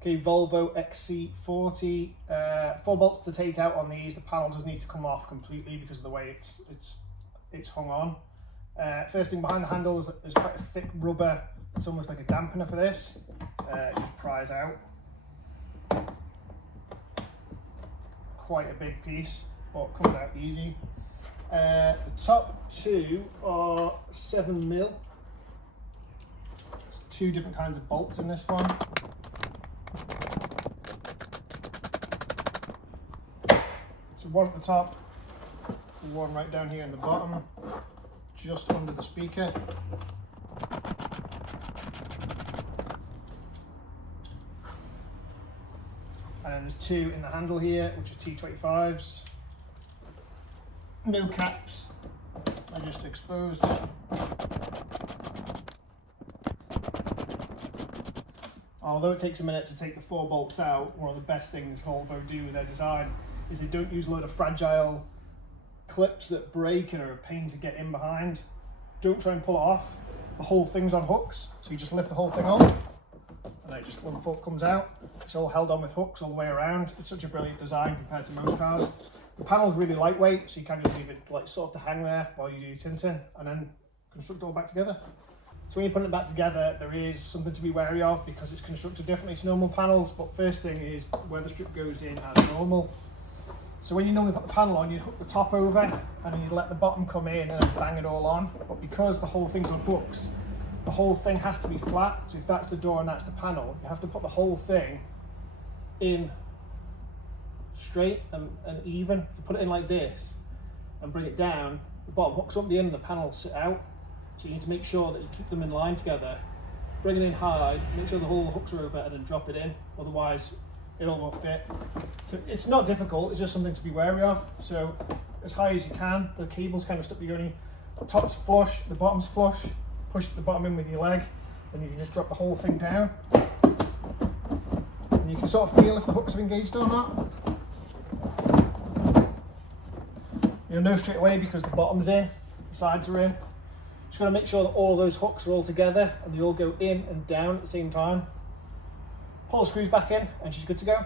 Okay, Volvo XC40, 4 bolts to take out on these. The panel does need to come off completely because of the way it's hung on. First thing, behind the handle is quite a thick rubber. It's almost like a dampener for this. It just pries out. Quite a big piece, but it comes out easy. The top two are 7mm. There's 2 different kinds of bolts in this one. So one at the top, one right down here in the bottom, just under the speaker. And then there's 2 in the handle here, which are T25s. No caps, they're just exposed. Although it takes a minute to take the 4 bolts out, one of the best things Volvo do with their design is they don't use a load of fragile clips that break and are a pain to get in behind. Don't try and pull it off. The whole thing's on hooks, so you just lift the whole thing up, and it just one foot comes out. It's all held on with hooks all the way around. It's such a brilliant design compared to most cars. The panel's really lightweight, so you can just leave it like sort of to hang there while you do your tinting, and then construct it all back together. So when you're putting it back together, there is something to be wary of because it's constructed differently to normal panels. But first thing is where the strip goes in as normal. So when you normally put the panel on, you'd hook the top over and then you'd let the bottom come in and then bang it all on. But because the whole thing's on hooks, the whole thing has to be flat. So if that's the door and that's the panel, you have to put the whole thing in straight and even. If you put it in like this and bring it down, the bottom hooks won't be in and the panel will sit out. So you need to make sure that you keep them in line together. Bring it in high, make sure the whole hooks are over and then drop it in. Otherwise, it all won't fit. So it's not difficult, it's just something to be wary of. So as high as you can, the cable's kind of stuck together. The top's flush, the bottom's flush. Push the bottom in with your leg, and you can just drop the whole thing down. And you can sort of feel if the hooks are engaged or not. You'll know straight away because the bottom's in, the sides are in. Just got to make sure that all of those hooks are all together and they all go in and down at the same time. Pull the screws back in and she's good to go.